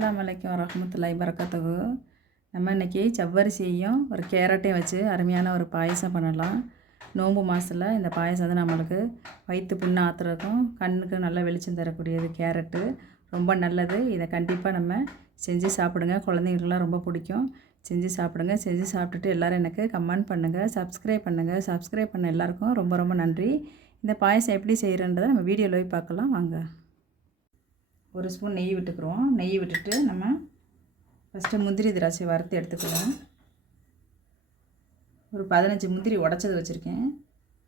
அஸ்லாம் வலைக்கம் வரஹமத்துல்லாஹி வரகாத்துஹு நம்ம இன்றைக்கி செவ்வரிசியையும் ஒரு கேரட்டையும் வச்சு அருமையான ஒரு பாயசம் பண்ணலாம். நோன்பு மாதத்தில் இந்த பாயசம் வந்து நம்மளுக்கு வயிற்று புண்ணு ஆத்துறதுக்கும் கண்ணுக்கு நல்ல வெளிச்சம் தரக்கூடியது கேரட்டு. ரொம்ப நல்லது. இதை கண்டிப்பாக நம்ம செஞ்சு சாப்பிடுங்க. குழந்தைங்களுக்குலாம் ரொம்ப பிடிக்கும். செஞ்சு சாப்பிடுங்க. செஞ்சு சாப்பிட்டுட்டு எல்லோரும் எனக்கு கமெண்ட் பண்ணுங்கள் சப்ஸ்கிரைப் பண்ணுங்கள் சப்ஸ்கிரைப் பண்ண எல்லாருக்கும் ரொம்ப ரொம்ப நன்றி. இந்த பாயசம் எப்படி செய்கிறன்றதை நம்ம வீடியோவில் போய் பார்க்கலாம். வாங்க. ஒரு ஸ்பூன் நெய் விட்டுக்குறோம். நெய் விட்டுட்டு நம்ம ஃபஸ்ட்டு முந்திரி திராட்சை வறுத்து எடுத்துக்கலாம். ஒரு பதினஞ்சு முந்திரி உடச்சது வச்சுருக்கேன்.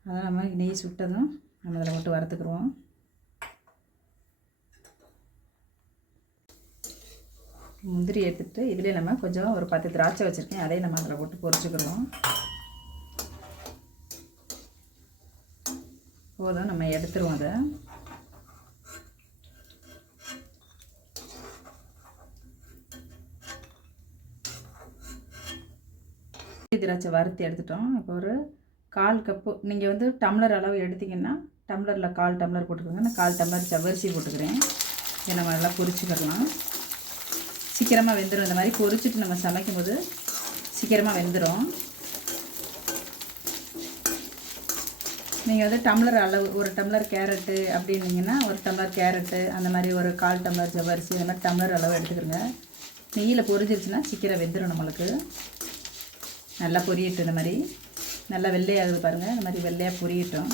அதை நம்ம நெய் சுட்டதும் நம்ம அதில் மட்டும் வறுத்துக்குருவோம் முந்திரி எடுத்துகிட்டு இதிலே நம்ம கொஞ்சம் ஒரு பத்து திராட்சை வச்சுருக்கேன். அதையும் நம்ம அதில் போட்டு பொறிச்சுக்கிடுவோம் போதும் நம்ம எடுத்துருவோம் அதை. திராட்சை வறுத்து எடுத்துட்டோம். இப்போ ஒரு கால் கப்பு நீங்கள் வந்து டம்ளர் அளவு எடுத்திங்கன்னா டம்ளரில் கால் டம்ளர் போட்டுக்கோங்க. நான் கால் டம்ளர் ஜவ்வரிசி போட்டுக்கிறேன். இதை நம்ம நல்லா பொரிச்சுக்கிடலாம் சீக்கிரமாக வெந்துடும் இந்த மாதிரி பொரிச்சிட்டு நம்ம சமைக்கும் போது சீக்கிரமாக வெந்துடும் நீங்கள் வந்து டம்ளர் அளவு ஒரு டம்ளர் கேரட்டு அப்படின்னீங்கன்னா ஒரு டம்ளர் கேரட்டு அந்த மாதிரி ஒரு கால் டம்ளர் ஜவ்வரிசி அந்த மாதிரி டம்ளர் அளவு எடுத்துக்கிறோங்க நெய்யில் பொரிஞ்சிருச்சுன்னா சீக்கிரம் வெந்துடும் நம்மளுக்கு. நல்லா பொரியட்டும் இந்த மாதிரி. நல்லா வெள்ளையாகுது பாருங்கள் இந்த மாதிரி வெள்ளையாக பொரியட்டும்.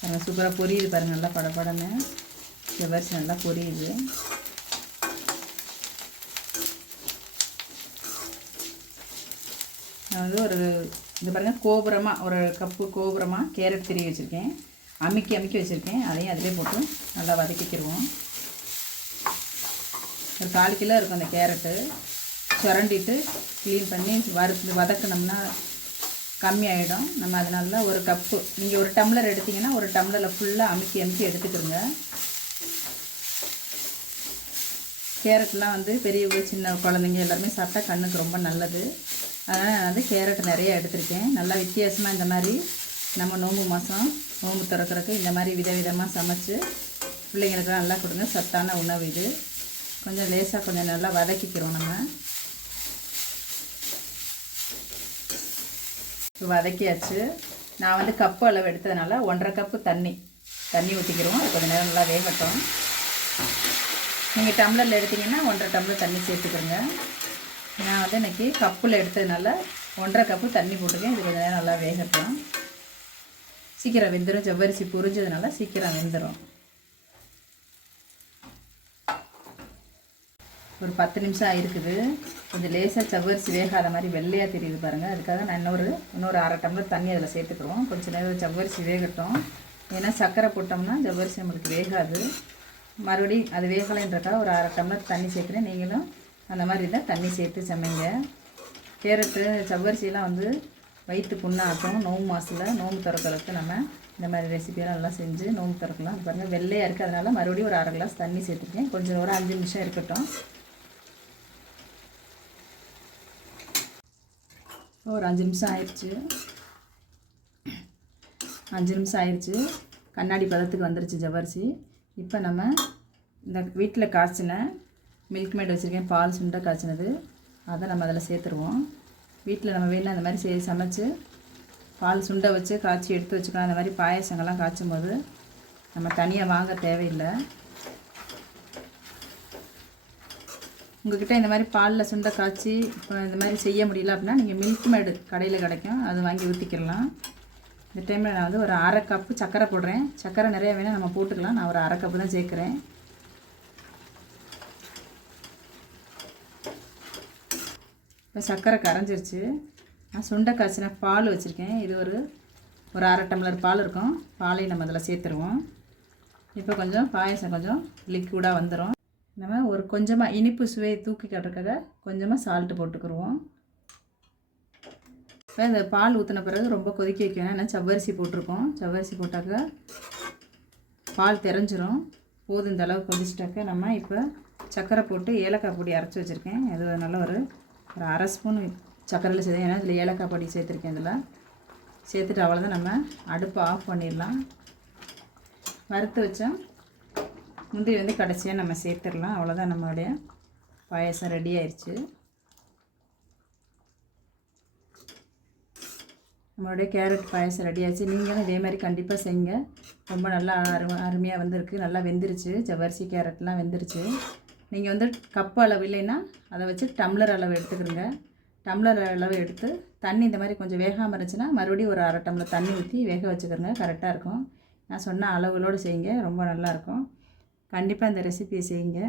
பாருங்கள் சூப்பராக பொரியுது பாருங்கள் நல்லா படப்படன்னு ஜவ்வரிசி நல்லா பொரியுது. நான் வந்து ஒரு இது பாருங்கள் கோபுரமாக ஒரு கப்பு கோபுரமாக கேரட் திரி வச்சுருக்கேன். அமுக்கி அமுக்கி வச்சுருக்கேன். அதையும் அதிலே போட்டு நல்லா வதக்கிக்கிடுவோம் ஒரு கால் கிலோ இருக்கும் அந்த கேரட்டு. சுரண்டிட்டு க்ளீன் பண்ணி வறுத்து வதக்கினோம்னா கம்மி ஆகிடும் நம்ம அதனால ஒரு கப்பு நீங்கள் ஒரு டம்ளர் எடுத்திங்கன்னா ஒரு டம்ளரில் ஃபுல்லாக அமுக்கி அமுக்கி எடுத்துக்கிறோங்க கேரட்லாம் வந்து பெரியவங்க சின்ன குழந்தைங்க எல்லாருமே சாப்பிட்டா கண்ணுக்கு ரொம்ப நல்லது. அதனால் நான் வந்து கேரட் நிறைய எடுத்திருக்கேன். நல்லா வித்தியாசமாக இந்த மாதிரி நம்ம நோம்பு மாதம் நோம்பு திறக்கிறதுக்கு இந்த மாதிரி விதவிதமாக சமைச்சு பிள்ளைங்களுக்கு நல்லா கொடுங்க. சத்தான உணவு இது. கொஞ்சம் லேசாக கொஞ்சம் நல்லா வதக்கிக்கிறோம் நம்ம. வதக்கியாச்சு. நான் வந்து கப்பு அளவு எடுத்ததுனால ஒன்றரை கப்பு தண்ணி தண்ணி ஊற்றிக்கிறோம் அது கொஞ்சம் நேரம் நல்லா வேகட்டும். நீங்கள் டம்ளரில் எடுத்திங்கன்னா ஒன்றரை டம்ளர் தண்ணி சேர்த்துக்கிறோங்க நான் வந்து இன்றைக்கி கப்பில் எடுத்ததுனால ஒன்றரை கப்பு தண்ணி போட்டிருக்கேன். இது கொஞ்சம் நேரம் நல்லா வேகட்டும். சீக்கிரம் வெந்துடும் ஜவ்வரிசி புரிஞ்சதுனால சீக்கிரம் வெந்துடும் ஒரு பத்து நிமிஷம் ஆயிருக்குது. கொஞ்சம் லேசாக செவ்வரிசி வேகாத மாதிரி வெள்ளையாக தெரியுது பாருங்கள் அதுக்காக நான் இன்னொரு இன்னொரு அரை டம்ளர் தண்ணி அதில் சேர்த்துக்கிறோம். கொஞ்சம் நேரம் செவ்வரிசி வேகட்டும். ஏன்னா சர்க்கரை போட்டோம்னா செவ்வரிசி நம்மளுக்கு வேகாது. மறுபடியும் அது வேகலைன்றக்கா ஒரு அரை டம்ளர் தண்ணி சேர்க்குறேன். நீங்களும் அந்த மாதிரி தான் தண்ணி சேர்த்து சமைங்க. கேரட்டு செவ்வரிசியெல்லாம் வந்து வயிற்று புண்ணாக்கும். நோம்பு மாதத்தில் நோம்பு திறக்கிறதுக்கு நம்ம இந்த மாதிரி ரெசிபியெல்லாம் நல்லா செஞ்சு நோம்பு திறக்கலாம். பாருங்கள் வெள்ளையாக இருக்குது அதனால் மறுபடியும் ஒரு அரை கிளாஸ் தண்ணி சேர்த்துருக்கேன். கொஞ்சம் ஒரு அஞ்சு நிமிஷம் இருக்கட்டும். ஒரு அஞ்சு நிமிஷம் ஆயிடுச்சு. அஞ்சு நிமிஷம் ஆயிடுச்சு. கண்ணாடி பதத்துக்கு வந்துருச்சு ஜவ்வரிசி. இப்போ நம்ம இந்த வீட்டில் காய்ச்சின மில்க் மேட் வச்சுருக்கேன். பால் சுண்டை காய்ச்சினது. அதை நம்ம அதில் சேர்த்துருவோம். வீட்டில் நம்ம வேணும் அந்த மாதிரி செய் சமைச்சு பால் சுண்டை வச்சு காய்ச்சி எடுத்து வச்சுக்கலாம். அந்த மாதிரி பாயசங்கள்லாம் காய்ச்சும் போது நம்ம தனியாக வாங்க தேவையில்லை. உங்கள்கிட்ட இந்த மாதிரி பாலில் சுண்டை காய்ச்சி இப்போ இந்த மாதிரி செய்ய முடியல அப்படின்னா நீங்கள் மில்க் மேடு கடையில் கிடைக்கும். அது வாங்கி ஊற்றிக்கிடலாம் இந்த டைமில் நான் வந்து ஒரு அரை கப்பு சர்க்கரை போடுறேன். சர்க்கரை நிறைய வேணால் நம்ம போட்டுக்கலாம். நான் ஒரு அரை கப்பு தான் சேர்க்குறேன். இப்போ சர்க்கரை கரைஞ்சிருச்சு. நான் சுண்டை காய்ச்சின பால் வச்சுருக்கேன். இது ஒரு ஒரு அரை டம்ளர் பால் இருக்கும். பாலையும் நம்ம அதில் சேர்த்துருவோம். இப்போ கொஞ்சம் பாயசம் கொஞ்சம் லிக்விடாக வந்துடும் நம்ம ஒரு கொஞ்சமாக இனிப்பு சுவையை தூக்கி காட்டுறதுக்காக கொஞ்சமாக சால்ட்டு போட்டுக்கிடுவோம் இப்போ இந்த பால் ஊற்றின பிறகு ரொம்ப கொதிக்க வைக்கணும். ஏன்னா செவ்வரிசி போட்டிருக்கோம். செவ்வரிசி போட்டாக்க பால் தெரிஞ்சிரும். போதும் இந்த அளவு கொதிச்சிட்டாக்க நம்ம இப்போ சர்க்கரை போட்டு ஏலக்காய் பொடி அரைச்சி வச்சுருக்கேன். அது நல்ல ஒரு ஒரு அரை ஸ்பூன் சர்க்கரையில் சேர்த்து ஏன்னா இதில் ஏலக்காய் பொடி சேர்த்துருக்கேன் இதில். சேர்த்துட்டு அவ்வளோதான் நம்ம அடுப்பை ஆஃப் பண்ணிடலாம். வறுத்து வச்சோம் முந்திரி வந்து கடைசியாக நம்ம சேர்த்துடலாம். அவ்வளோதான் நம்மளுடைய பாயசம் ரெடி ஆயிடுச்சு நம்மளுடைய கேரட் பாயசம் ரெடி ஆச்சு. நீங்களும் இதே மாதிரி கண்டிப்பாக செய்யுங்க. ரொம்ப நல்லா அருமை அருமையாக வந்திருக்கு. நல்லா வெந்துருச்சு. ஜவரிசி கேரட்லாம் வெந்துருச்சு. நீங்கள் வந்து கப் அளவு இல்லைன்னா அதை வச்சு டம்ளர் அளவு எடுத்துக்கிறோங்க டம்ளர் அளவு எடுத்து தண்ணி இந்த மாதிரி கொஞ்சம் வேகாமல் இருந்துச்சுன்னா மறுபடியும் ஒரு அரை டம்ளர் தண்ணி ஊற்றி வேக வச்சுக்கிறோங்க கரெக்டாக இருக்கும். நான் சொன்ன அளவுகளோடு செய்யுங்க. ரொம்ப நல்லாயிருக்கும் கண்டிப்பாக இந்த ரெசிபியை செய்யுங்க.